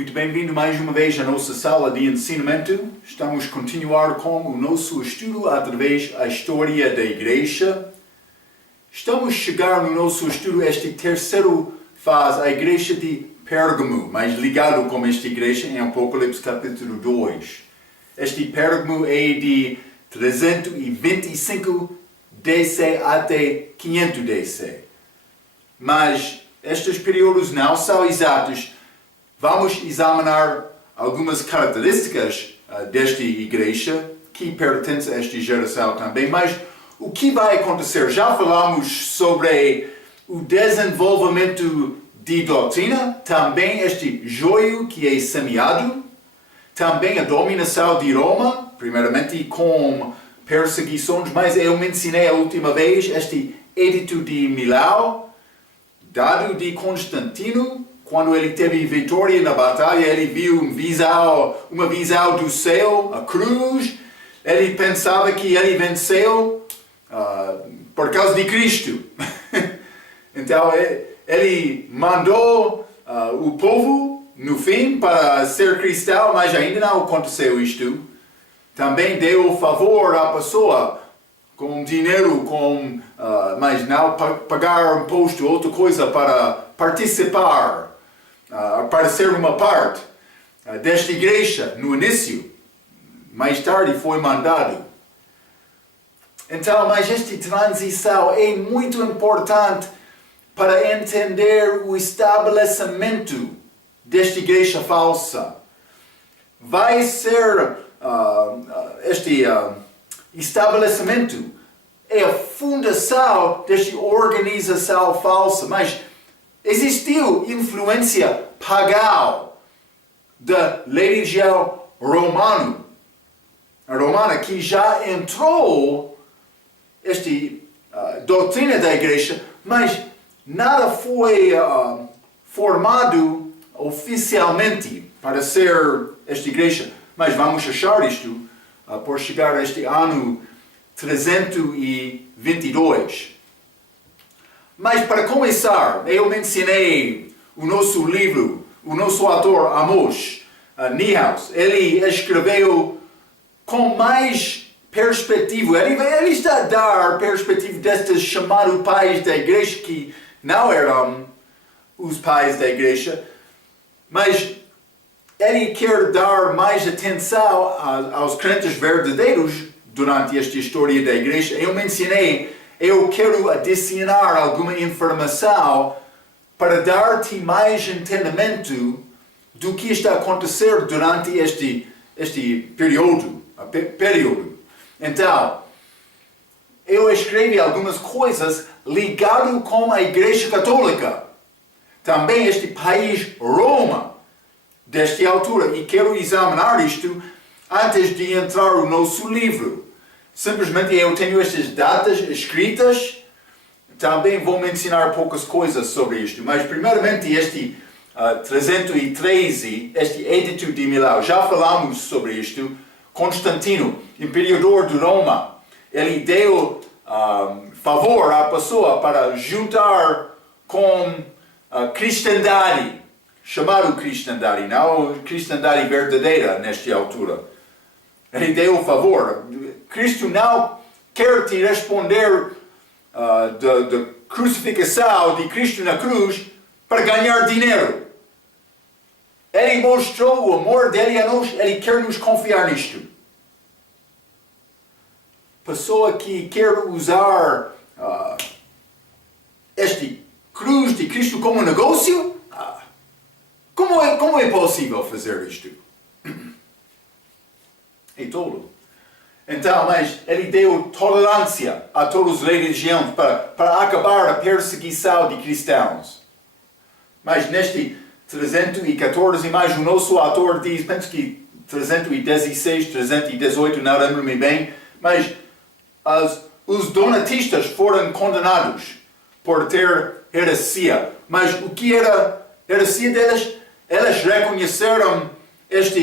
Muito bem-vindo mais uma vez à nossa sala de ensinamento. Estamos a continuar com o nosso estudo através da história da Igreja. Estamos a chegar no nosso estudo este terceiro fase, a Igreja de Pérgamo, mais ligado com esta Igreja em Apocalipse capítulo 2. Este Pérgamo é de 325 DC até 500 DC. Mas estes períodos não são exatos. Vamos examinar algumas características desta igreja que pertence a esta geração também, mas o que vai acontecer? Já falamos sobre o desenvolvimento de doutrina, também este joio que é semeado, também a dominação de Roma, primeiramente com perseguições, mas eu mencionei a última vez este edito de Milão, dado de Constantino. Quando ele teve vitória na batalha, ele viu uma visão do céu, a cruz. Ele pensava que ele venceu por causa de Cristo. Então, ele mandou o povo, no fim, para ser cristão, mas ainda não aconteceu isto. Também deu favor à pessoa com dinheiro, mas não pagar imposto, outra coisa, para participar. Para ser uma parte desta igreja no início, mais tarde foi mandado. Então, mas esta transição é muito importante para entender o estabelecimento desta igreja falsa. Vai ser este estabelecimento é a fundação desta organização falsa, mas existiu influência pagã da religião romana que já entrou esta doutrina da igreja, mas nada foi formado oficialmente para ser esta igreja. Mas vamos achar isto por chegar a este ano 322. Mas para começar, eu mencionei o nosso livro, o nosso autor Amos Niehaus. Ele escreveu com mais perspectiva. Ele está a dar perspectiva destes chamados pais da igreja, que não eram os pais da igreja, mas ele quer dar mais atenção aos crentes verdadeiros durante esta história da igreja. Eu mencionei, eu quero adicionar alguma informação para dar-te mais entendimento do que está a acontecer durante este período. Então, eu escrevi algumas coisas ligadas com a Igreja Católica. Também este país Roma, desta altura. E quero examinar isto antes de entrar no nosso livro. Simplesmente eu tenho estas datas escritas, também vou mencionar poucas coisas sobre isto, mas primeiramente este 313, este edito de Milão, já falamos sobre isto. Constantino, imperador de Roma, ele deu favor à pessoa para juntar com a cristandade, chamado cristandade, não cristandade verdadeira nesta altura. Ele deu o favor. Cristo não quer te responder da crucificação de Cristo na cruz para ganhar dinheiro. Ele mostrou o amor dele a nós, ele quer nos confiar nisto. Pessoa que quer usar este cruz de Cristo como negócio, como é possível fazer isto? É tolo. Então, mas ele deu tolerância a todas as religiões para acabar a perseguição de cristãos. Mas neste 314, mais o nosso autor diz, penso que 316, 318, não lembro-me bem, mas os donatistas foram condenados por ter heresia. Mas o que era a heresia deles? Eles reconheceram esta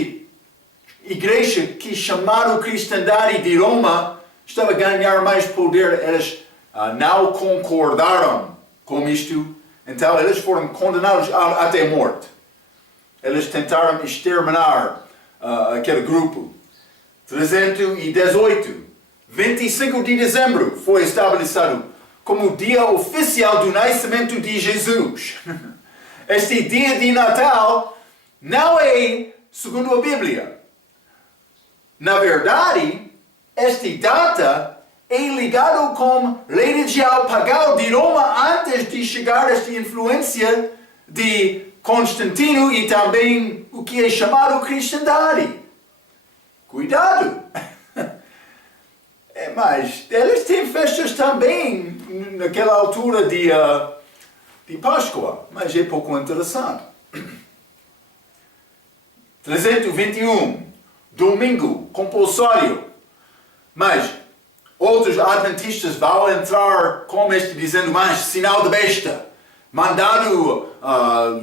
igreja que chamaram cristandade de Roma estava a ganhar mais poder. Eles não concordaram com isto, então eles foram condenados até a morte. eles tentaram exterminar aquele grupo. 318, 25 de dezembro foi estabelecido como dia oficial do nascimento de Jesus. Este dia de Natal não é segundo a Bíblia. Na verdade, esta data é ligado com a religião pagã de Roma antes de chegar esta influência de Constantino e também o que é chamado cristandade. Cuidado! Mas eles têm festas também naquela altura de Páscoa, mas é pouco interessante. 321, domingo compulsório. Mas outros adventistas vão entrar com este dizendo, mas sinal de besta, mandado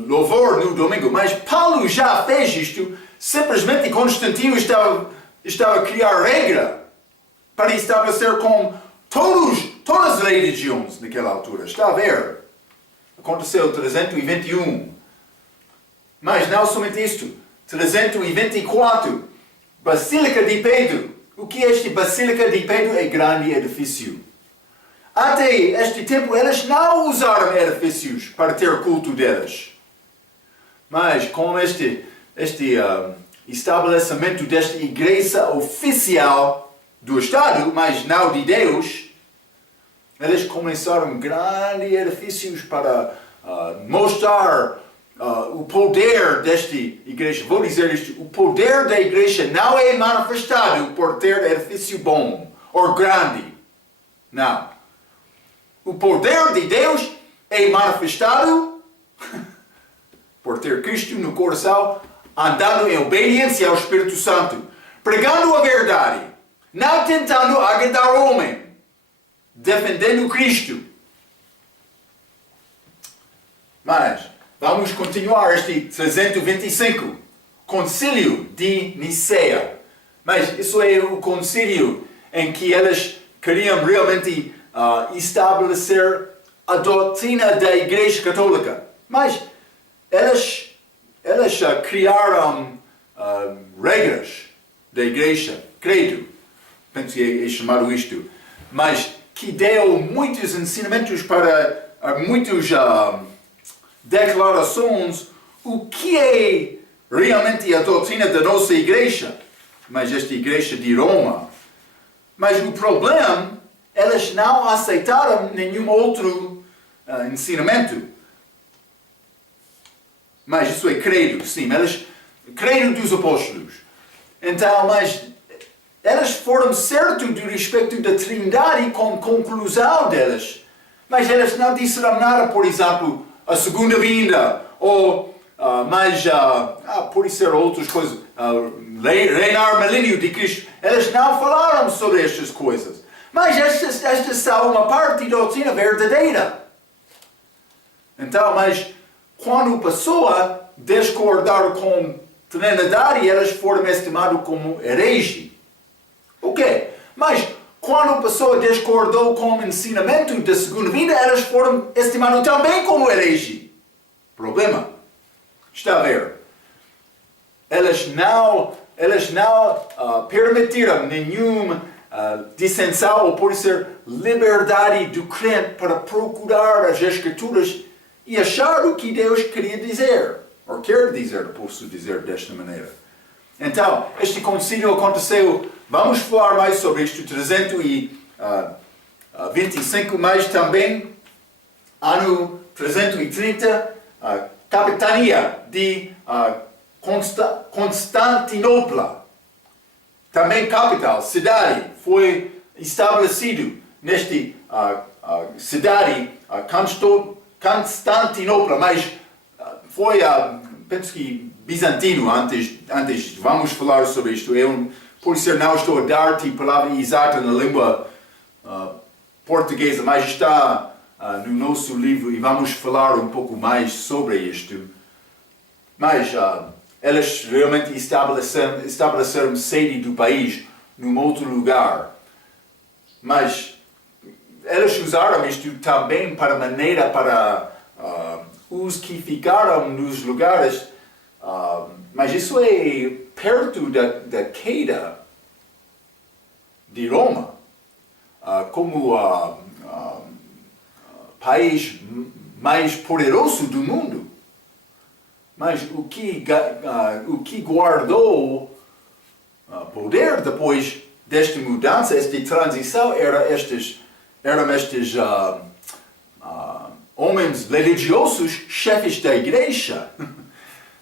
louvor no domingo. Mas Paulo já fez isto, simplesmente Constantino estava a criar regra para estabelecer com todas as religiões naquela altura. Está a ver? Aconteceu 321. Mas não somente isto. 324. Basílica de Pedro. O que é este Basílica de Pedro? É grande edifício. Até este tempo eles não usaram edifícios para ter culto deles. Mas com este estabelecimento desta igreja oficial do Estado, mas não de Deus, eles começaram grandes edifícios para mostrar o poder desta igreja. Vou dizer isto, o poder da igreja não é manifestado por ter edifício bom ou grande. Não. O poder de Deus é manifestado por ter Cristo no coração, andando em obediência ao Espírito Santo, pregando a verdade, não tentando agradar o homem, defendendo Cristo. Mas vamos continuar este 325, Concílio de Niceia. Mas isso é o concílio em que eles queriam realmente estabelecer a doutrina da Igreja Católica. Mas eles criaram regras da Igreja, credo, penso que é chamado isto, mas que deu muitos ensinamentos para muitas declarações o que é realmente a doutrina da nossa Igreja, mas esta Igreja de Roma. Mas o problema, eles não aceitaram nenhum outro ensinamento. Mas isso é credo, sim, credo dos apóstolos. Então, mas eles foram certos do respeito da Trindade com a conclusão deles. Mas eles não disseram nada, por exemplo, a segunda vinda, ou por ser outras coisas, reinar milênio de Cristo. Eles não falaram sobre estas coisas. Mas estas são uma parte da doutrina verdadeira. Então, mas quando a pessoa discordar com a Trindade, eles foram estimados como herege. Ok, mas quando a pessoa discordou com o ensinamento da segunda vinda, eles foram estimados também como herege. Problema. Está a ver? Eles não permitiram nenhuma dissensão, ou pode ser liberdade do crente para procurar as Escrituras e achar o que Deus queria dizer, ou quer dizer, posso dizer desta maneira. Então, este concílio aconteceu, vamos falar mais sobre isto, 325, mas também, ano 330, capitania de Constantinopla, também capital, cidade, foi estabelecido nesta cidade, Constantinopla, mas foi, penso que bizantino antes, vamos falar sobre isto. Por ser não estou a dar-te a palavra exata na língua portuguesa, mas está no nosso livro e vamos falar um pouco mais sobre isto. Mas eles realmente estabeleceram sede do país num outro lugar. Mas eles usaram isto também para maneira para os que ficaram nos lugares Mas isso é perto da queda de Roma, como país mais poderoso do mundo. Mas o que guardou poder depois desta mudança, esta transição, eram estes homens religiosos, chefes da igreja.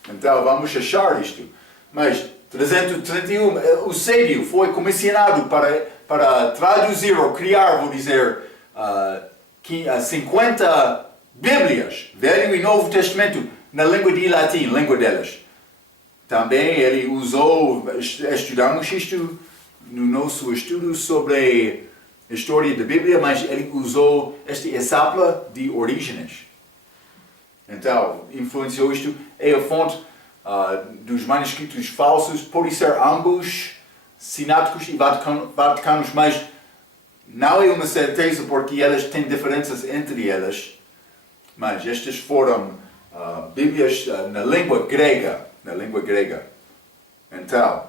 Então vamos achar isto. Mas 331, o Sédio foi comissionado para traduzir ou criar, vou dizer, 50 Bíblias, Velho e Novo Testamento, na língua de latim, língua delas. Também ele usou, estudamos isto no nosso estudo sobre a história da Bíblia, mas ele usou este exemplo de Orígenes. Então, influenciou isto, é a fonte dos manuscritos falsos, pode ser ambos sináticos e vaticanos, mas não é uma certeza porque elas têm diferenças entre elas. Mas estas foram Bíblias na língua grega. Então,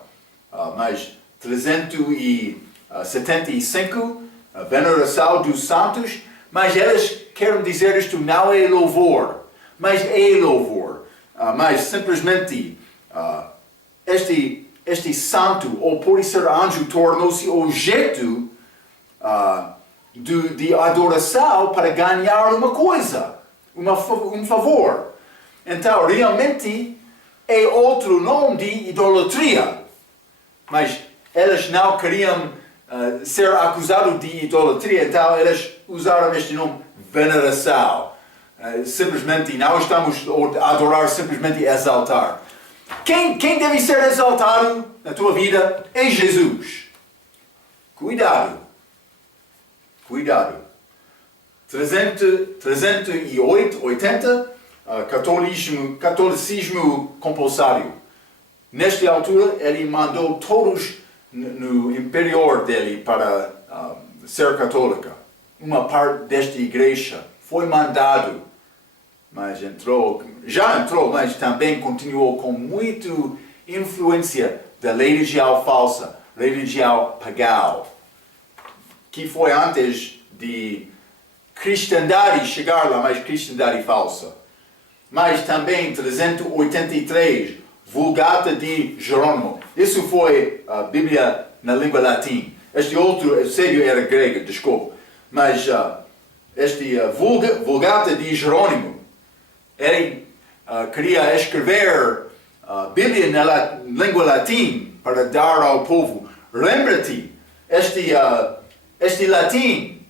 mas 375, a veneração dos santos, mas elas querem dizer isto não é louvor, mas é louvor. Mas simplesmente este santo, ou pode ser anjo, tornou-se objeto de adoração para ganhar uma coisa, um favor. Então, realmente, é outro nome de idolatria. Mas elas não queriam ser acusados de idolatria, então elas usaram este nome, veneração. Simplesmente, não estamos a adorar, simplesmente exaltar. Quem deve ser exaltado na tua vida é Jesus. Cuidado. 380, catolicismo compulsório. Nesta altura, ele mandou todos no interior dele para ser católica. Uma parte desta igreja foi mandado, mas já entrou, mas também continuou com muita influência da religião falsa, religião pagã, que foi antes de cristandade chegar lá, mas cristandade falsa. Mas também 383, Vulgata de Jerônimo. Isso foi a Bíblia na língua latim. Este outro, Sédio era grego, desculpa. Mas este Vulgata de Jerônimo, ele queria escrever a Bíblia na língua latim para dar ao povo. Lembra-te, este latim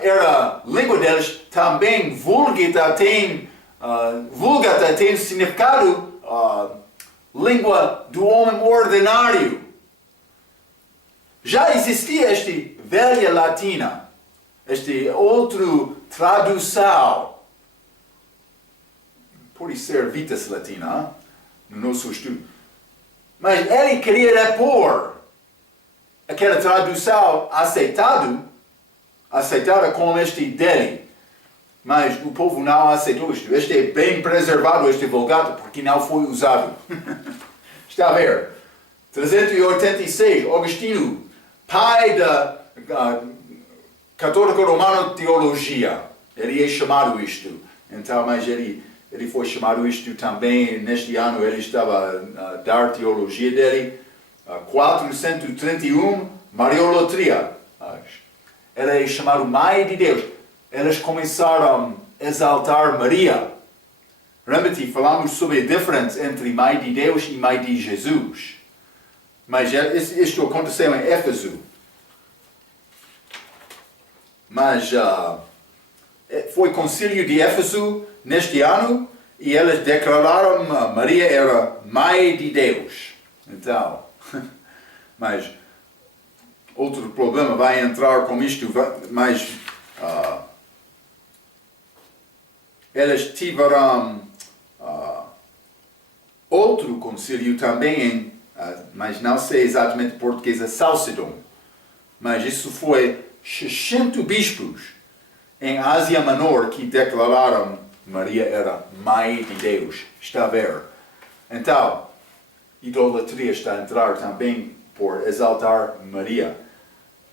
era a língua deles, também Vulgata tem significado língua do homem ordinário. Já existia este velha latina, este outro tradução. Pode ser Vitas Latina, no nosso estudo. Mas ele queria repor aquela tradução aceitada como este dele. Mas o povo não aceitou isto. Este é bem preservado, este Vulgata, porque não foi usado. Está a ver? 386, Agostinho, pai da Católica Romana Teologia. Ele é chamado isto. Então, mas ele foi chamado isto também. Neste ano ele estava a dar teologia dele. 431, Mariolatria. Ela é chamada Mãe de Deus. Elas começaram a exaltar Maria. Lembra-te, falamos sobre a diferença entre Mãe de Deus e Mãe de Jesus. Mas isto aconteceu em Éfeso. Mas foi concílio de Éfeso neste ano e elas declararam que Maria era Mãe de Deus. Então, mas outro problema vai entrar com isto, mas elas tiveram outro concílio também, mas não sei exatamente português, Salcedon. Mas isso foi 60 bispos em Ásia Menor que declararam Maria era Mãe de Deus. Está a ver? Então, idolatria está a entrar também por exaltar Maria.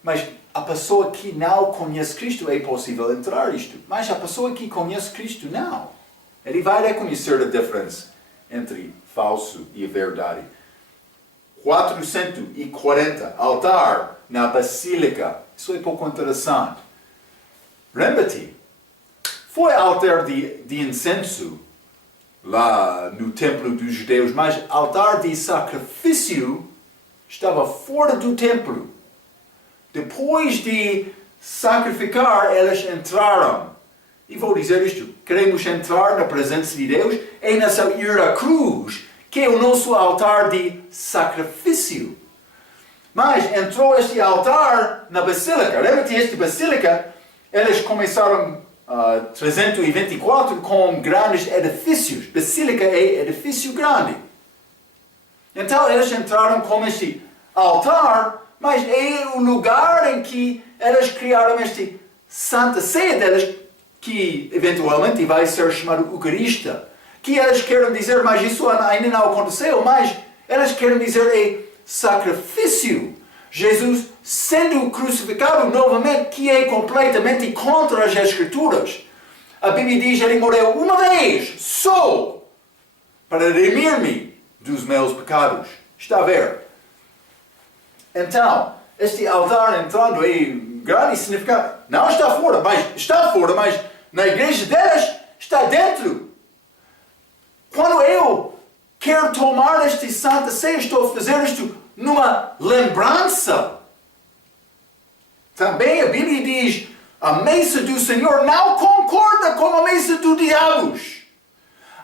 Mas a pessoa que não conhece Cristo é possível entrar isto. Mas a pessoa que conhece Cristo não. Ele vai reconhecer a diferença entre falso e verdade. 440, altar na Basílica. Isso é pouco interessante. Lembra-te, foi altar de incenso lá no templo dos judeus, mas altar de sacrifício estava fora do templo. Depois de sacrificar, eles entraram. E vou dizer isto, queremos entrar na presença de Deus e nessa ir à cruz, que é o nosso altar de sacrifício. Mas entrou este altar na Basílica. Lembra-te, esta Basílica, eles começaram 324 com grandes edifícios. Basílica é edifício grande. Então eles entraram com este altar, mas é o lugar em que eles criaram este Santa Ceia deles, que eventualmente vai ser chamado Eucarista. Que eles querem dizer, mas isso ainda não aconteceu, mas eles querem dizer é sacrifício. Jesus sendo crucificado novamente, que é completamente contra as Escrituras. A Bíblia diz que ele morreu uma vez, só, para redimir-me dos meus pecados. Está a ver? Então, este altar entrando é grande e significado. Não está fora, mas na igreja deles está dentro. Quando eu quero tomar este Santa Ceia, estou a fazer isto numa lembrança. Também a Bíblia diz, a mesa do Senhor não concorda com a mesa dos diabos.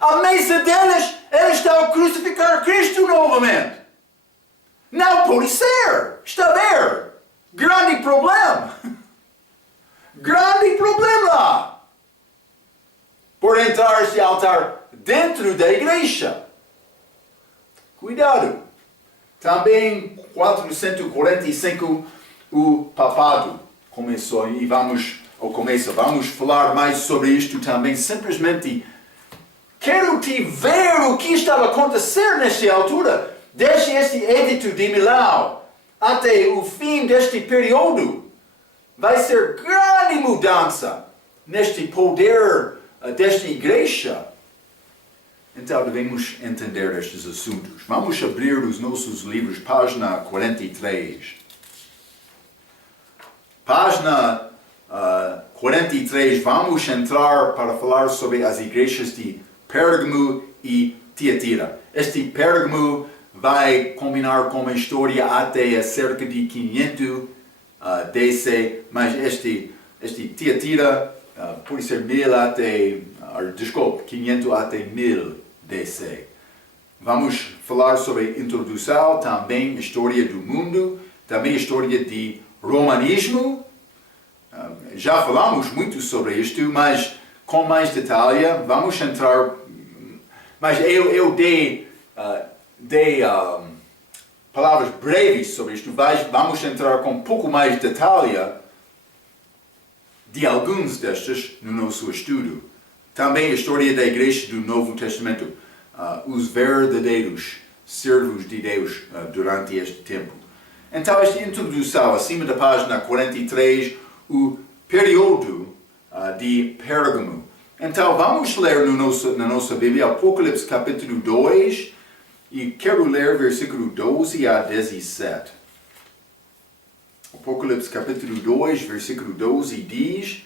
A mesa deles, eles estão a crucificar Cristo novamente. Não pode ser. Está a ver? Grande problema. Grande problema. Por entrar este altar dentro da igreja. Cuidado. Também 445 o papado começou e vamos falar mais sobre isto também. Simplesmente quero te ver o que estava a acontecer nesta altura, desde este edito de Milão até o fim deste período. Vai ser grande mudança neste poder desta igreja. Então devemos entender estes assuntos. Vamos abrir os nossos livros, página 43. Página 43, vamos entrar para falar sobre as igrejas de Pérgamo e Tiatira. Este Pérgamo vai combinar com uma história até cerca de 500 DC, mas este Tiatira pode ser 500 até 1000 DC. Vamos falar sobre introdução, também história do mundo, também história de romanismo. Já falamos muito sobre isto, mas com mais detalhe, vamos entrar. Mas eu dei palavras breves sobre isto. Vamos entrar com um pouco mais de detalhe de alguns destes no nosso estudo. Também a história da igreja do Novo Testamento, os verdadeiros servos de Deus durante este tempo. Então, esta introdução, acima da página 43, o período de Pérgamo. Então, vamos ler na nossa Bíblia, Apocalipse capítulo 2, e quero ler versículo 12 a 17. Apocalipse capítulo 2, versículo 12 diz: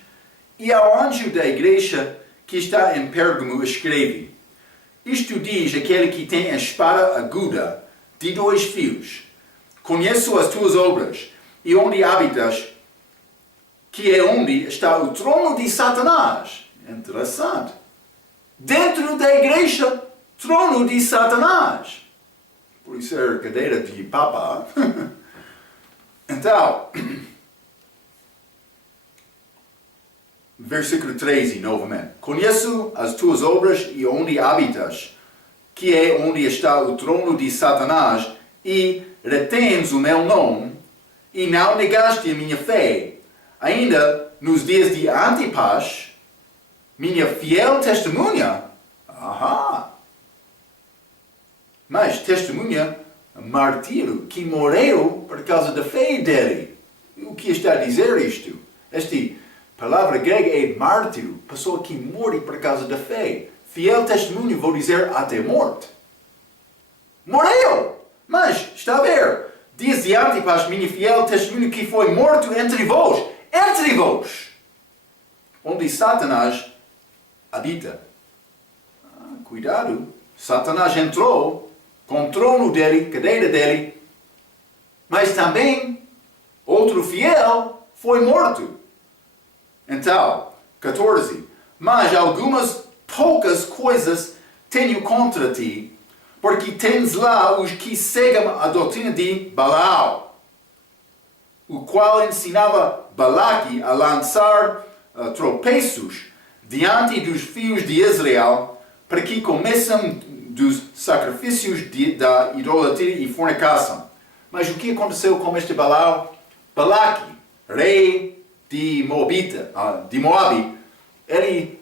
E ao anjo da igreja que está em Pérgamo escreve: Isto diz aquele que tem a espada aguda de 2 fios. Conheço as tuas obras e onde habitas, que é onde está o trono de Satanás. Interessante. Dentro da igreja, trono de Satanás. Por ser cadeira de papa. Então, versículo 13 novamente. Conheço as tuas obras e onde habitas, que é onde está o trono de Satanás, e retens o meu nome, e não negaste a minha fé, ainda nos dias de Antipas, minha fiel testemunha. mas testemunha martírio que morreu por causa da fé dele. O que está a dizer isto? Esta palavra grega é mártiro, pessoa que morre por causa da fé. Fiel testemunho, vou dizer, até morte. Morreu! Mas, está a ver, diz de Antipas, minha fiel testemunho, que foi morto entre vós. Entre vós! Onde Satanás habita. Cuidado, Satanás entrou com o trono dele, cadeira dele, mas também outro fiel foi morto. Então, 14. Mas algumas poucas coisas tenho contra ti, porque tens lá os que seguem a doutrina de Balaão, o qual ensinava Balaque a lançar tropeços diante dos filhos de Israel, para que comessem dos sacrifícios da idolatria e fornicação. Mas o que aconteceu com este Balaão? Balaque, rei de Moabe, ele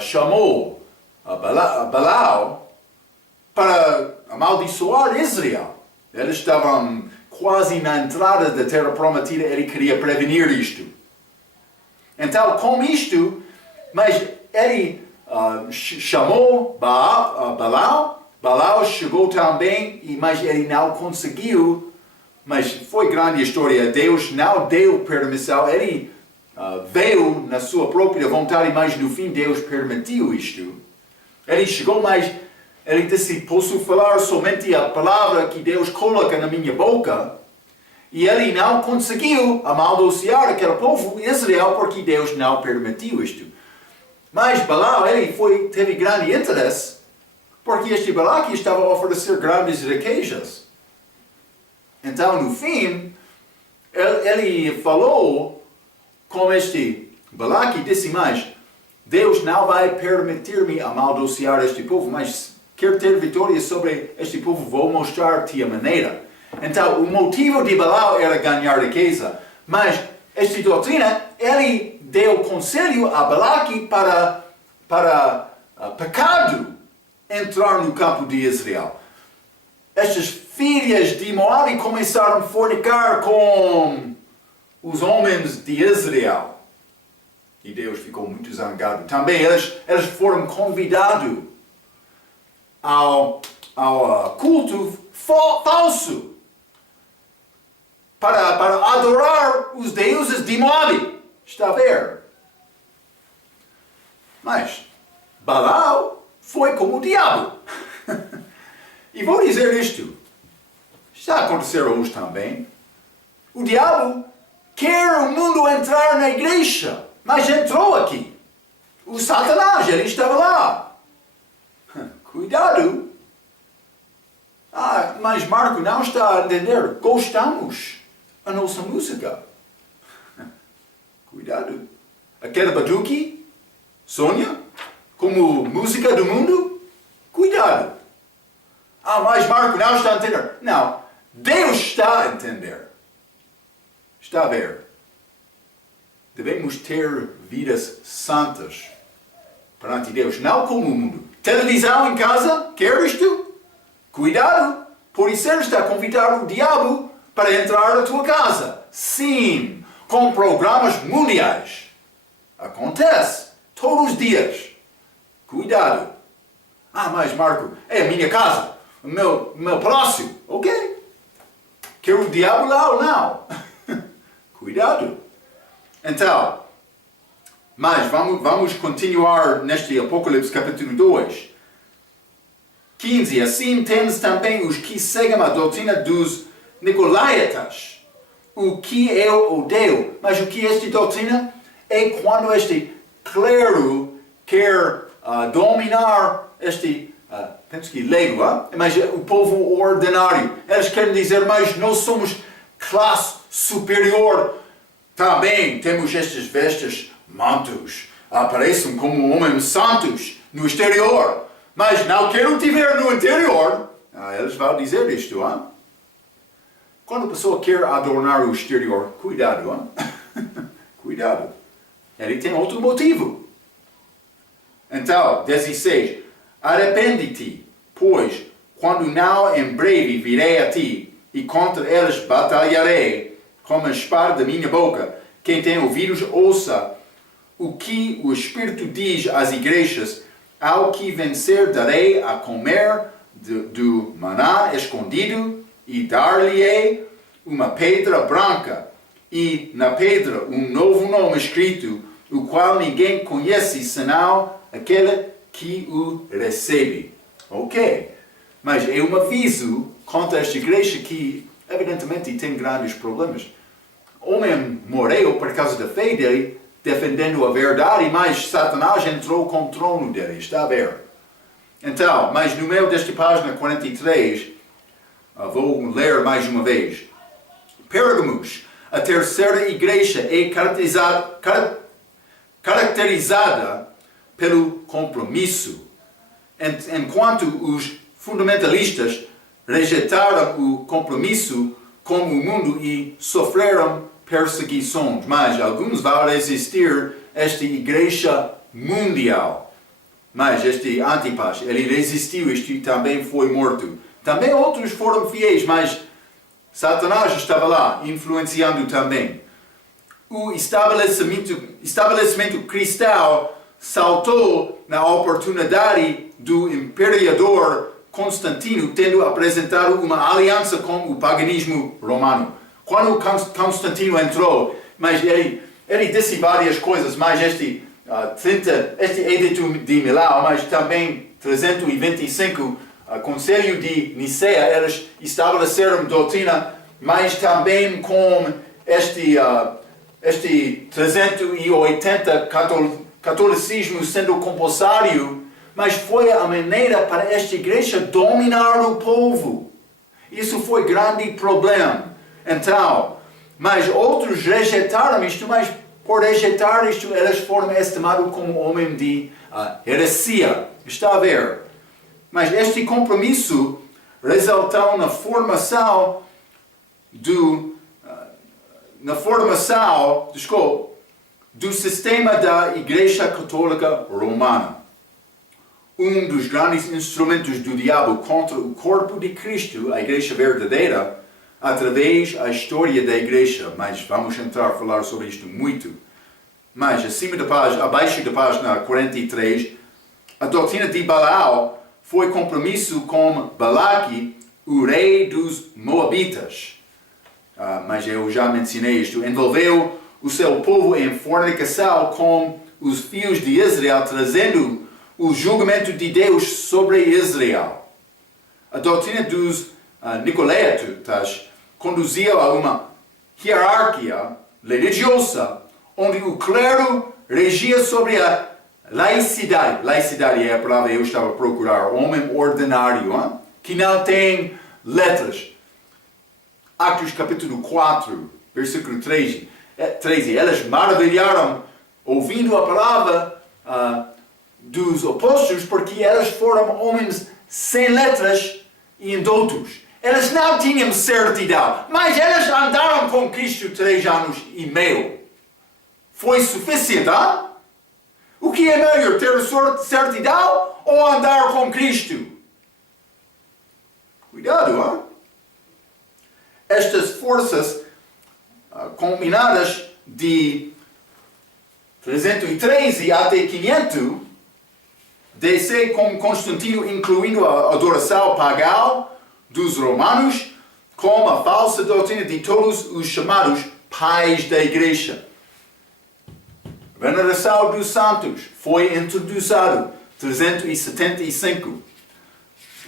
chamou Balaão para amaldiçoar Israel. Eles estavam quase na entrada da terra prometida, ele queria prevenir isto. Então, com isto, mas ele chamou Balaão chegou também, mas ele não conseguiu, mas foi grande a história. Deus não deu permissão, ele veio na sua própria vontade, mas no fim Deus permitiu isto. Ele chegou, mas ele disse, posso falar somente a palavra que Deus coloca na minha boca. E ele não conseguiu amaldiçoar aquele povo Israel porque Deus não permitiu isto. Mas Balaão, ele teve grande interesse, porque este Balaque estava a oferecer grandes riquezas. Então, no fim, ele falou com este Balaque e disse, mas Deus não vai permitir-me amaldiçoar este povo, mas quer ter vitória sobre este povo, vou mostrar-te a maneira. Então, o motivo de Balaão era ganhar riqueza, mas esta doutrina, ele deu conselho a Balaque para pecado entrar no campo de Israel. Estas filhas de Moabe começaram a fornicar com os homens de Israel. E Deus ficou muito zangado. Também eles foram convidados ao culto falso para adorar os deuses de Moabe. Está a ver? Mas Balaão foi como o diabo. E vou dizer isto. Está a acontecer hoje também. O diabo quer o mundo entrar na igreja, mas entrou aqui. O Satanás, ele estava lá. Cuidado. Mas Marco não está a entender. Gostamos a nossa música. Cuidado. Aquela batuque, Sônia, como música do mundo, cuidado. Mas Marco não está a entender. Não, Deus está a entender. Está a ver. Devemos ter vidas santas perante Deus, não como o mundo. Televisão em casa, quer isto? Cuidado, por isso ele está a convidar o diabo para entrar na tua casa. Sim, com programas mundiais. Acontece todos os dias. Cuidado. Mas Marco, é a minha casa, o meu palácio. Ok. Quer o diabo lá ou não? Cuidado. Então, mas vamos continuar neste Apocalipse capítulo 2. 15. Assim tens também os que seguem a doutrina dos Nicolaitas, o que eu odeio. Mas o que é esta doutrina? É quando este clero quer dominar penso que leigo, mas o povo ordinário. Eles querem dizer, mas nós somos classe superior. Também temos estas vestes, mantos, aparecem como homens santos no exterior, mas não quero te ver no interior. Eles vão dizer isto, Quando a pessoa quer adornar o exterior, cuidado, cuidado. Ele tem outro motivo. Então, 16. Arrepende-te, pois, quando não em breve virei a ti, e contra eles batalharei com a espada da minha boca. Quem tem ouvidos, ouça o que o Espírito diz às igrejas. Ao que vencer, darei a comer do maná escondido, e dar-lhe-ei uma pedra branca, e na pedra um novo nome escrito, o qual ninguém conhece, senão aquele que o recebe. Ok, mas é um aviso contra esta igreja que, evidentemente, tem grandes problemas. O homem morreu por causa da fé dele, defendendo a verdade, mas Satanás entrou com o trono dele, está a ver? Então, mas no meio desta página 43, vou ler mais uma vez. Pérgamos, a terceira igreja, é caracterizada pelo compromisso. Enquanto os fundamentalistas rejeitaram o compromisso com o mundo e sofreram perseguições, mas alguns vão resistir a esta igreja mundial. Mas este Antipas, ele resistiu, este também foi morto. Também outros foram fiéis, mas Satanás estava lá, influenciando também. O estabelecimento cristão saltou na oportunidade do imperador Constantino, tendo apresentado uma aliança com o paganismo romano. Quando Constantino entrou, mas ele disse várias coisas, mas este edito de Milão, mas também 325, Conselho de Nicéia, eles estabeleceram doutrina, mas também com este 380 catolicismo sendo compulsório, mas foi a maneira para esta igreja dominar o povo. Isso foi grande problema. Então, mas outros rejeitaram isto, mas por rejeitar isto, eles foram estimados como homem de heresia. Está a ver? Mas este compromisso resultou na formação do sistema da Igreja Católica Romana. Um dos grandes instrumentos do diabo contra o corpo de Cristo, a Igreja verdadeira, através da história da Igreja. Mas vamos entrar a falar sobre isto muito. Mas abaixo da página 43, a doutrina de Balaão foi compromisso com Balaque, o rei dos Moabitas. Mas eu já mencionei isto. Envolveu o seu povo em fornicação com os filhos de Israel, trazendo o julgamento de Deus sobre Israel. A doutrina dos Nicolaítas conduzia a uma hierarquia religiosa, onde o clero regia sobre a laicidade. Laicidade é a palavra que eu estava a procurar. Homem ordinário, que não tem letras. Atos capítulo 4, versículo 13. Eles maravilharam ouvindo a palavra dos apóstolos, porque eles foram homens sem letras e indoutos. Eles não tinham certidão, mas eles andaram com Cristo 3 anos e meio. Foi suficiente, O que é melhor, ter certidão ou andar com Cristo? Cuidado, Estas forças combinadas de 313 até 500, DC com Constantino, incluindo a adoração pagã dos romanos, com a falsa doutrina de todos os chamados pais da igreja. Veneração dos santos foi introduzida 375.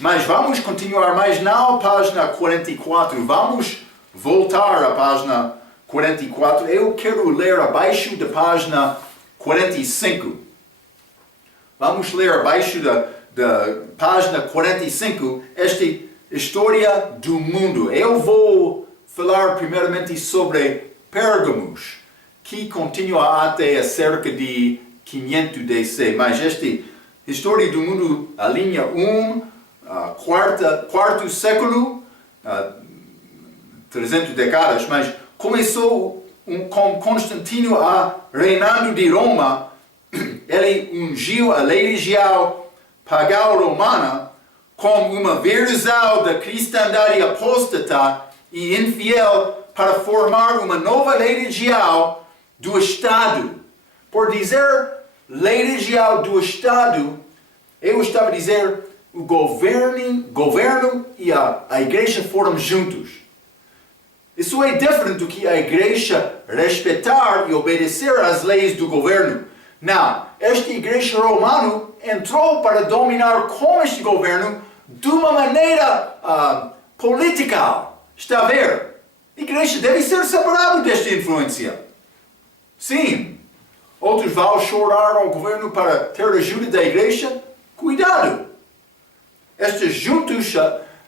Mas vamos continuar mais na página 44. Vamos voltar à página 44. Eu quero ler abaixo da página 45. Vamos ler abaixo da página 45 esta história do mundo. Eu vou falar primeiramente sobre Pérgamos, que continua até cerca de 500 DC. Mas esta história do mundo, a linha 1, quarto século, 300 décadas, mas começou com Constantino reinando de Roma. Ele ungiu a legião pagã romana como uma versão da cristandade apóstata e infiel para formar uma nova lei regial do Estado. Por dizer lei regial do Estado, eu estava a dizer o governo e a igreja foram juntos. Isso é diferente do que a igreja respeitar e obedecer às leis do governo. Não, esta igreja romana entrou para dominar com este governo de uma maneira política. Está a ver? A igreja deve ser separada desta influência. Sim. Outros vão chorar ao governo para ter ajuda da igreja? Cuidado! Estes juntos,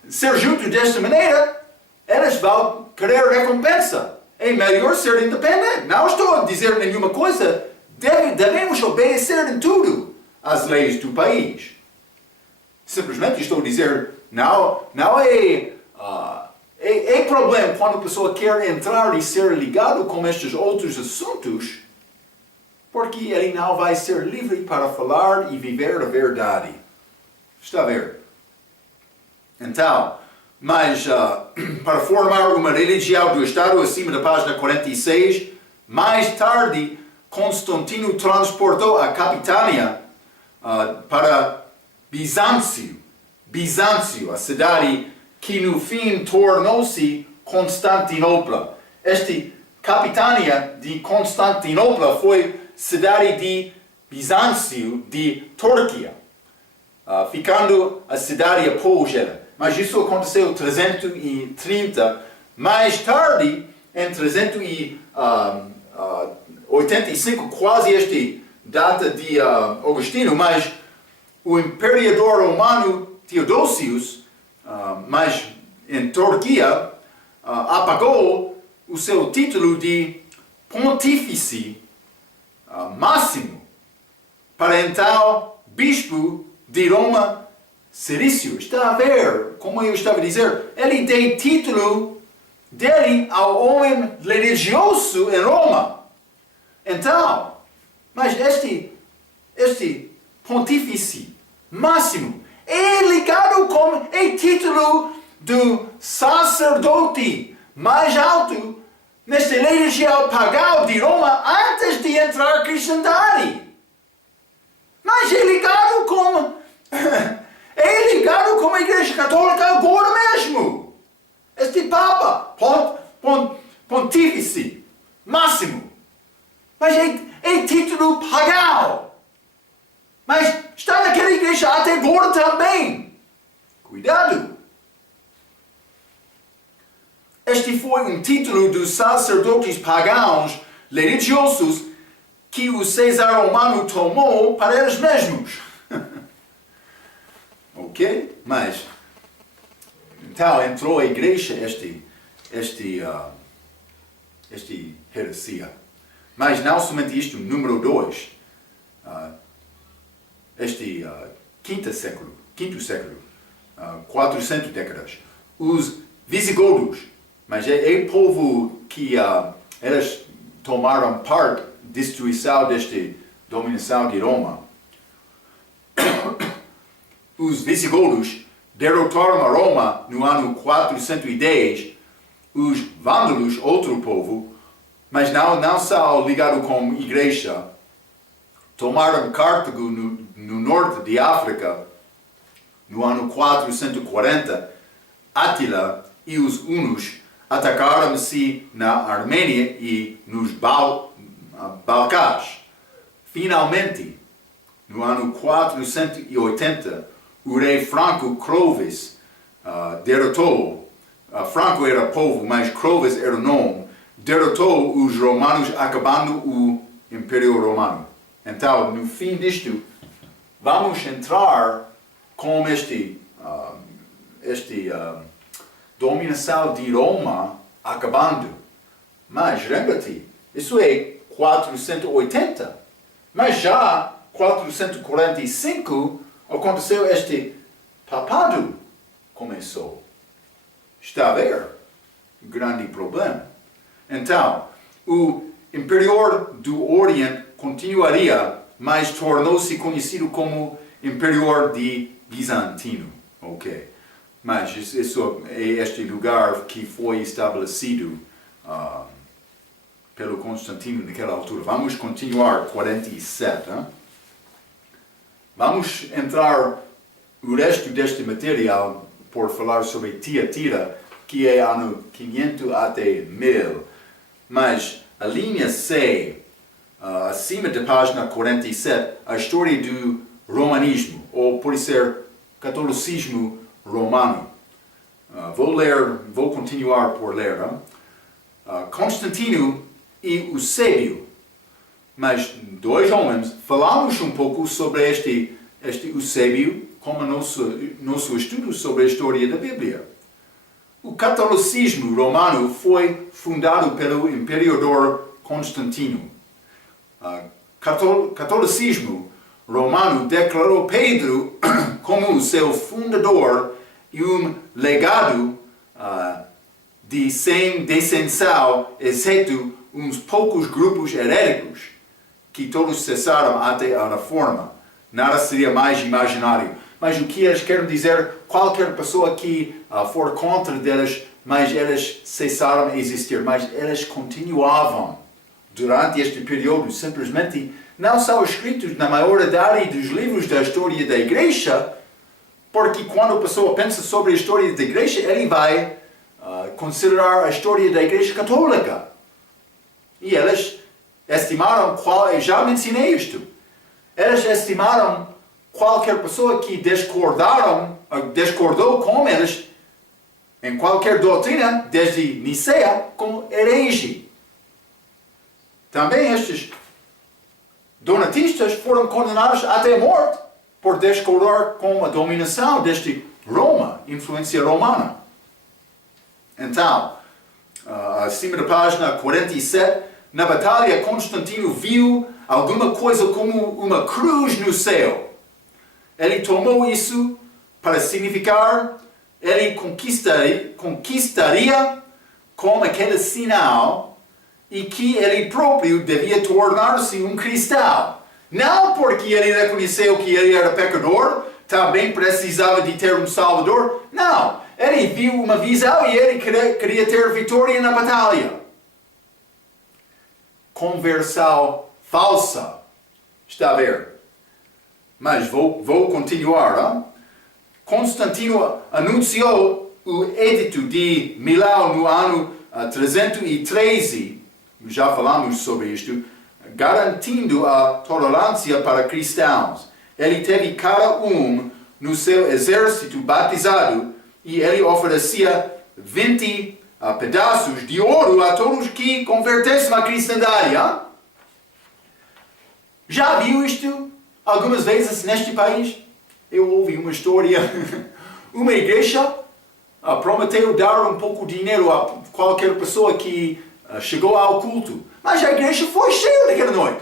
ser juntos desta maneira, eles vão querer recompensa. É melhor ser independente. Não estou a dizer nenhuma coisa. Devemos obedecer em tudo às leis do país. Simplesmente estou a dizer, não é problema quando a pessoa quer entrar e ser ligado com estes outros assuntos, porque ele não vai ser livre para falar e viver a verdade. Está a ver? Então, mas para formar uma religião do Estado, acima da página 46, mais tarde, Constantino transportou a capitania para Bizâncio, a cidade que no fim tornou-se Constantinopla. Esta capitania de Constantinopla foi cidade de Bizâncio, de Turquia, ficando a cidade apógea. Mas isso aconteceu em 330. Mais tarde, em 385, quase esta data de Agostinho, mas o imperador romano Teodósios, mas em Turquia, apagou o seu título de pontífice máximo para então bispo de Roma, Cirício. Está a ver, como eu estava a dizer, ele deu título dele ao homem religioso em Roma. Então, mas este pontífice máximo é ligado com o título do sacerdote mais alto nesta religião pagã de Roma antes de entrar a cristandade. Mas é ligado com a Igreja Católica agora mesmo. Este Papa, pontífice máximo. Mas é título pagão. Mas está naquela igreja até agora também. Cuidado. Este foi um título dos sacerdotes pagãos religiosos que o César Romano tomou para eles mesmos. Ok? Mas, então entrou a igreja este heresia. Mas não somente isto, número 2, quinto século, 400 décadas, os visigodos, mas é o povo que eles tomaram parte da destruição desta dominação de Roma. Os visigodos derrotaram a Roma no ano 410, os vândalos, outro povo, mas não só ligado com a igreja, tomaram Cartago no norte de África no ano 440. Átila e os hunos atacaram-se na Armênia e nos Balcãs. Finalmente, no ano 480, o rei Franco Clovis derrotou, Franco era povo, mas Clovis era o nome, derrotou os romanos, acabando o Império Romano. Então, no fim disto, vamos entrar com dominação de Roma acabando. Mas, lembra-te, isso é 480. Mas já 445 aconteceu este papado começou. Está a ver? Grande problema. Então, o imperador do Oriente continuaria, mas tornou-se conhecido como Imperador de Bizantino. Ok. Mas isso é este lugar que foi estabelecido pelo Constantino naquela altura. Vamos continuar 47. Hein? Vamos entrar o resto deste material por falar sobre Tiatira, que é ano 500 até 1000. Mas a linha C, acima da página 47, a história do romanismo, ou pode ser catolicismo romano. Vou continuar por ler. Constantino e Eusébio, mas dois homens. Falamos um pouco sobre este Eusébio como nosso estudo sobre a história da Bíblia. O catolicismo romano foi fundado pelo imperador Constantino. Catolicismo romano declarou Pedro como seu fundador e legado sem descensão, exceto uns poucos grupos heréticos que todos cessaram até a Reforma. Nada seria mais imaginário. Mas o que eles querem dizer, qualquer pessoa que for contra deles, mas eles cessaram de existir, mas eles continuavam durante este período, simplesmente não são escritos na maioridade dos livros da história da igreja, porque quando a pessoa pensa sobre a história da igreja, ele vai considerar a história da igreja católica. E eles estimaram, já mencionei isto, eles estimaram qualquer pessoa que discordou com eles em qualquer doutrina, desde Nicéia, como herege. Também estes donatistas foram condenados até a morte por discordar com a dominação deste Roma, influência romana. Então, acima da página 47, na batalha, Constantino viu alguma coisa como uma cruz no céu. Ele tomou isso para significar ele conquistaria com aquele sinal e que ele próprio devia tornar-se um cristão. Não porque ele reconheceu que ele era pecador, também precisava de ter um salvador. Não, ele viu uma visão e ele queria ter vitória na batalha. Conversão falsa. Está a ver? Mas vou continuar. Hein? Constantino anunciou o edito de Milão no ano 313, já falamos sobre isto, garantindo a tolerância para cristãos. Ele teve cada um no seu exército batizado e ele oferecia 20 pedaços de ouro a todos que convertessem à cristandade. Hein? Já viu isto algumas vezes neste país? Eu ouvi uma história. Uma igreja prometeu dar um pouco de dinheiro a qualquer pessoa que chegou ao culto. Mas a igreja foi cheia naquela noite.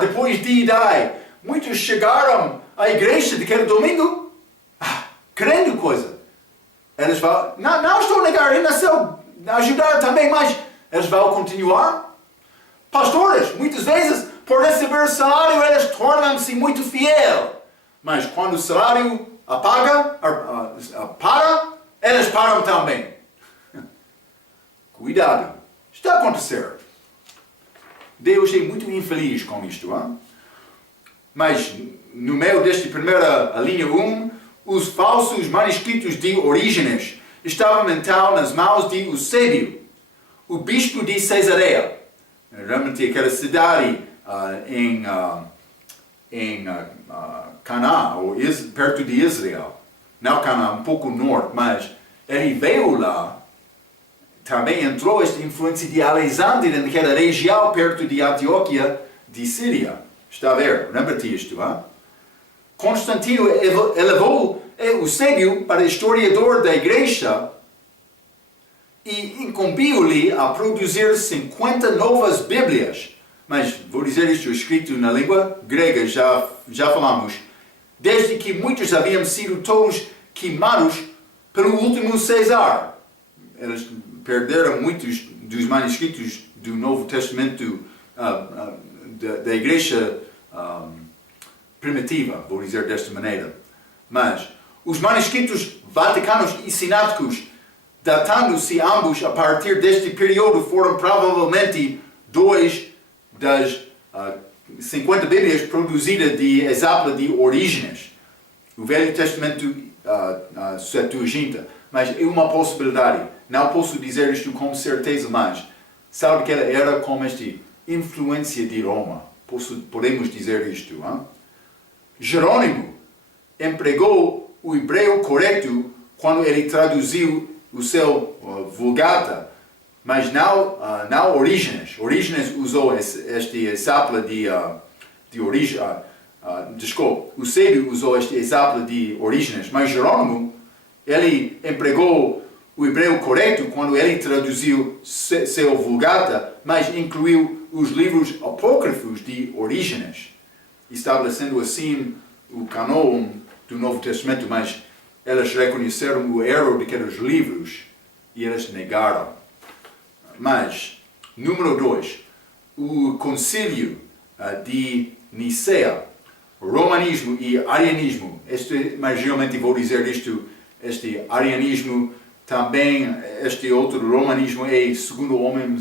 Depois de dar, muitos chegaram à igreja daquele domingo, querendo coisa. Eles vão, não estou a negar, ainda são ajudar também, mas eles vão continuar. Pastores, muitas vezes, por receber salário, eles tornam-se muito fiel. Mas quando o salário para, eles param também. Cuidado, está a acontecer. Deus é muito infeliz com isto. Hein? Mas no meio desta primeira linha 1, os falsos manuscritos de Orígenes estavam então nas mãos de Eusébio, o bispo de Cesareia. Realmente aquela cidade em Canaã, ou perto de Israel. Não Canaã, um pouco norte, mas ele veio lá. Também entrou esta influência de Alexandre naquela região perto de Antioquia de Síria. Está a ver? Lembra-te isto, hein? Constantino elevou Eusébio para historiador da igreja e incumbiu-lhe a produzir 50 novas Bíblias. Mas vou dizer isto escrito na língua grega, já falamos. Desde que muitos haviam sido todos queimados pelo último César. Eles perderam muitos dos manuscritos do Novo Testamento da igreja primitiva, vou dizer desta maneira. Mas os manuscritos vaticanos e sináticos, datando-se ambos a partir deste período, foram provavelmente 2 das 50 Bíblias produzidas de exemplo de Orígenes. O Velho Testamento, Septuaginta. Mas é uma possibilidade. Não posso dizer isto com certeza, mas sabe que ela era com esta influência de Roma. Podemos dizer isto. Hein? Jerônimo empregou o hebreu correto quando ele traduziu o seu Vulgata, mas não Orígenes. Orígenes usou este exemplo de Orígenes. Desculpe, o Eusébio usou este exemplo de Orígenes, mas Jerônimo, ele empregou o hebreu correto quando ele traduziu seu Vulgata, mas incluiu os livros apócrifos de Orígenes, estabelecendo assim o canon do Novo Testamento, mas elas reconheceram o erro daqueles livros e eles negaram. Mas, número 2, o concílio de Nicéia, romanismo e arianismo. Mas geralmente vou dizer isto, este arianismo também, este outro romanismo é segundo o homem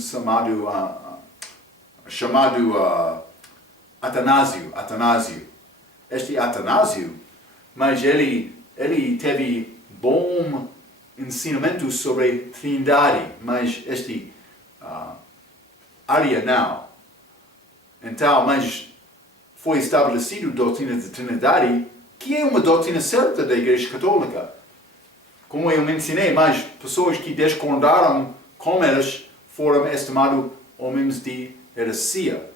chamado Atanásio. Este Atanásio, mas ele teve bom ensinamento sobre Trindade, mas este Aria não. Então, mas foi estabelecido a doutrina de Trindade, que é uma doutrina certa da Igreja Católica. Como eu mencionei, mas pessoas que discordaram com elas foram estimados homens de heresia.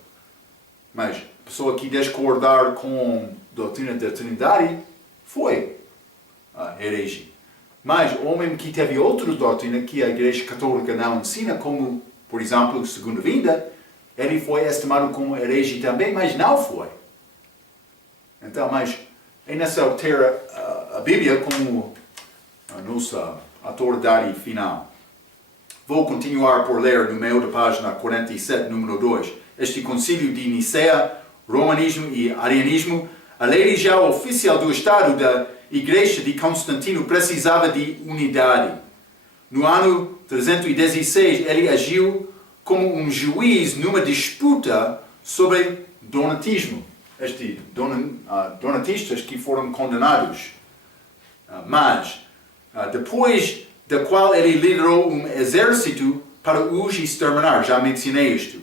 Mas pessoa que discordar com a doutrina da Trindade foi herege. Mas o homem que teve outra doutrina que a Igreja Católica não ensina, como, por exemplo, a segunda vinda, ele foi estimado como herege também, mas não foi. Então, mas é necessário ter a Bíblia como a nossa autoridade final. Vou continuar por ler no meio da página 47, número 2. Este concílio de Nicéia, romanismo e arianismo, a lei religião oficial do Estado da Igreja de Constantino precisava de unidade. No ano 316, ele agiu como um juiz numa disputa sobre donatismo. Estes donatistas que foram condenados. Mas, depois da qual ele liderou um exército para os exterminar. Já mencionei isto.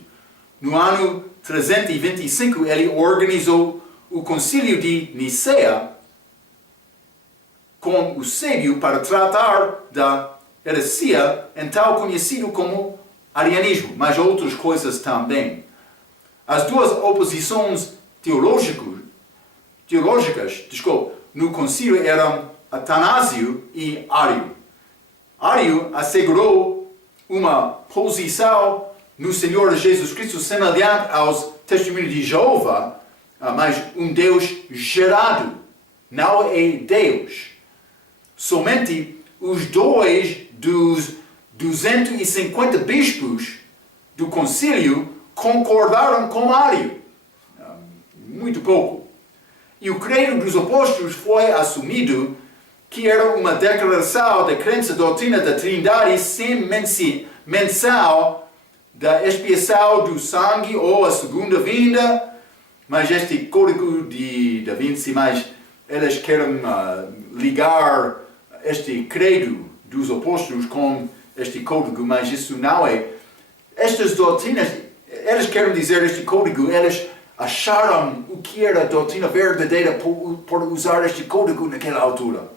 No ano 325, ele organizou o concílio de Nicéia com o Eusébio para tratar da heresia, então conhecido como arianismo, mas outras coisas também. As duas oposições teológicas, no concílio eram Atanásio e Ário. Ário assegurou uma posição no Senhor Jesus Cristo semelhante aos testemunhos de Jeová, mas um Deus gerado, não é Deus. Somente os 2 dos 250 bispos do concílio concordaram com Ário. Muito pouco. E o credo dos apóstolos foi assumido que era uma declaração da crença da doutrina da Trindade sem menção da expiação do sangue ou a segunda vinda, mas este código de Da Vinci, mas eles querem ligar este credo dos apóstolos com este código, mas isso não é. Estas doutrinas, eles querem dizer este código, eles acharam o que era a doutrina verdadeira por usar este código naquela altura.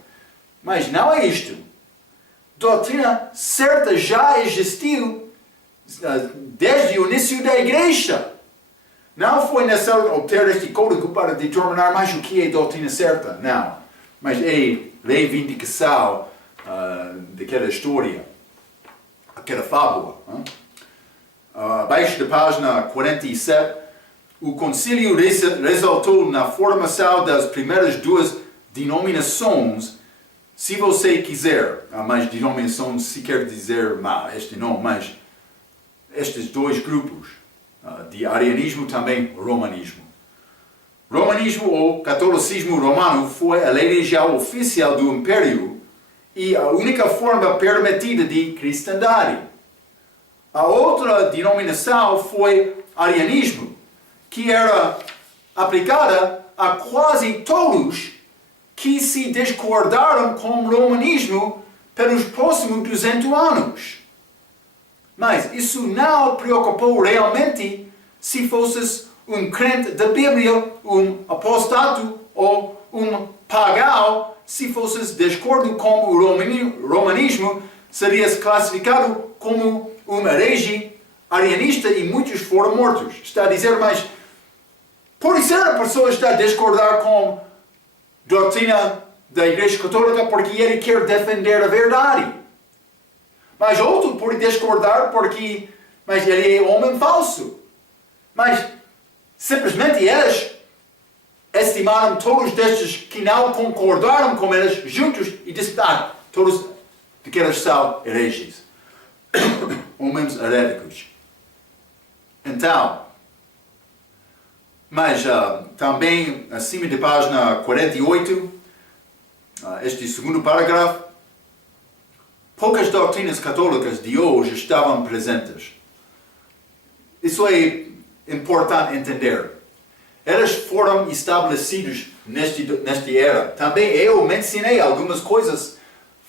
Mas não é isto. Doutrina certa já existiu desde o início da igreja. Não foi necessário obter este código para determinar mais o que é doutrina certa. Não. Mas é reivindicação daquela história, aquela fábula. Abaixo da página 47, o concílio resultou na formação das primeiras 2 denominações. Se você quiser, mas denominação se quer dizer este não, mas estes 2 grupos, de arianismo também romanismo. Romanismo ou catolicismo romano foi a religião oficial do Império e a única forma permitida de cristandade. A outra denominação foi arianismo, que era aplicada a quase todos que se discordaram com o romanismo pelos próximos 200 anos. Mas isso não preocupou realmente se fosses um crente da Bíblia, um apostato ou um pagão. Se fosses de acordo com o romanismo, serias classificado como um herege arianista e muitos foram mortos. Está a dizer, mas pode ser a pessoa está a discordar com a doutrina da Igreja Católica porque ele quer defender a verdade. Mas outro pode discordar porque ele é homem falso. Mas simplesmente eles estimaram todos destes que não concordaram com eles juntos e disseram, todos aqueles são hereges. Homens heréticos. Então, mas também acima de página 48, este segundo parágrafo, poucas doutrinas católicas de hoje estavam presentes. Isso é importante entender. Elas foram estabelecidas nesta era. Também eu mencionei algumas coisas.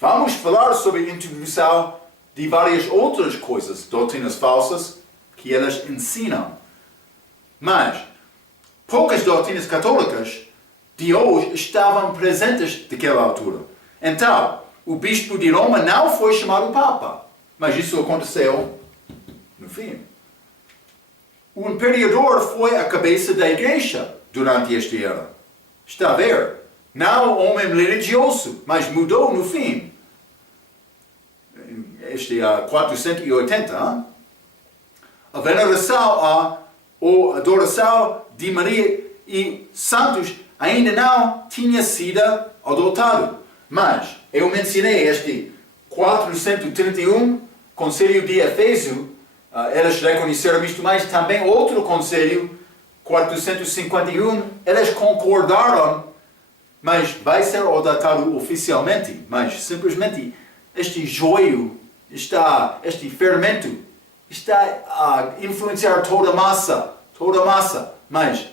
Vamos falar sobre a introdução de várias outras coisas, doutrinas falsas, que elas ensinam. Mas poucas doutrinas católicas de hoje estavam presentes naquela altura. Então, o bispo de Roma não foi chamado Papa, mas isso aconteceu no fim. O imperador foi a cabeça da igreja durante esta era. Está a ver? Não homem religioso, mas mudou no fim. Este é 480. A veneração ou adoração de Maria e santos ainda não tinha sido adotado. Mas eu mencionei este 431, Conselho de Éfeso, eles reconheceram isto, mas também outro conselho, 451, eles concordaram, mas vai ser adotado oficialmente, mas simplesmente este joio, este fermento, está a influenciar toda a massa, mas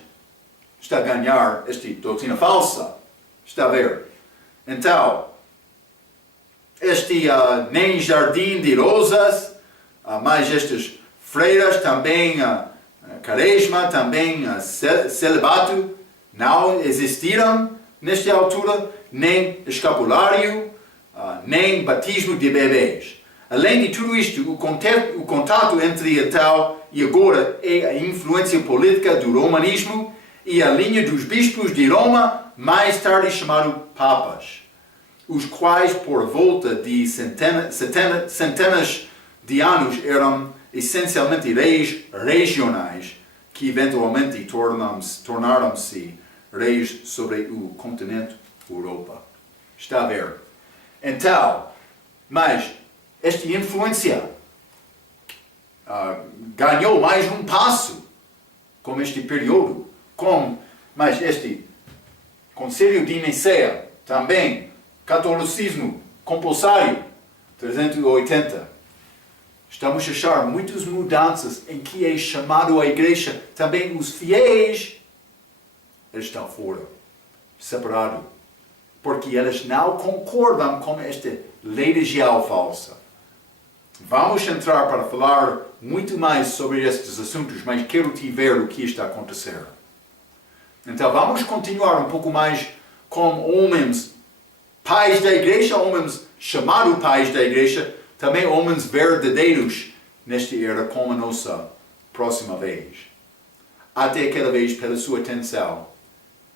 está a ganhar esta doutrina falsa, está a ver? Então, este nem jardim de rosas, mas estas freiras também, carisma, também celibato, não existiram nesta altura, nem escapulário, nem batismo de bebês. Além de tudo isto, o contato entre então e agora é a influência política do romanismo e a linha dos bispos de Roma, mais tarde chamado papas, os quais por volta de centenas de anos eram essencialmente reis regionais que eventualmente tornaram-se reis sobre o continente Europa. Está a ver? Então, mas esta influência ganhou mais um passo com este período, mas este Conselho de Nicéia, também catolicismo compulsório, 380. Estamos a achar muitas mudanças em que é chamado a igreja, também os fiéis, eles estão fora, separados, porque eles não concordam com esta religião falsa. Vamos entrar para falar muito mais sobre estes assuntos, mas quero te ver o que está a acontecer. Então vamos continuar um pouco mais com homens, pais da igreja, homens chamados pais da igreja, também homens verdadeiros nesta era como a nossa próxima vez. Até aquela vez, pela sua atenção,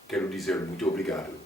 quero dizer muito obrigado.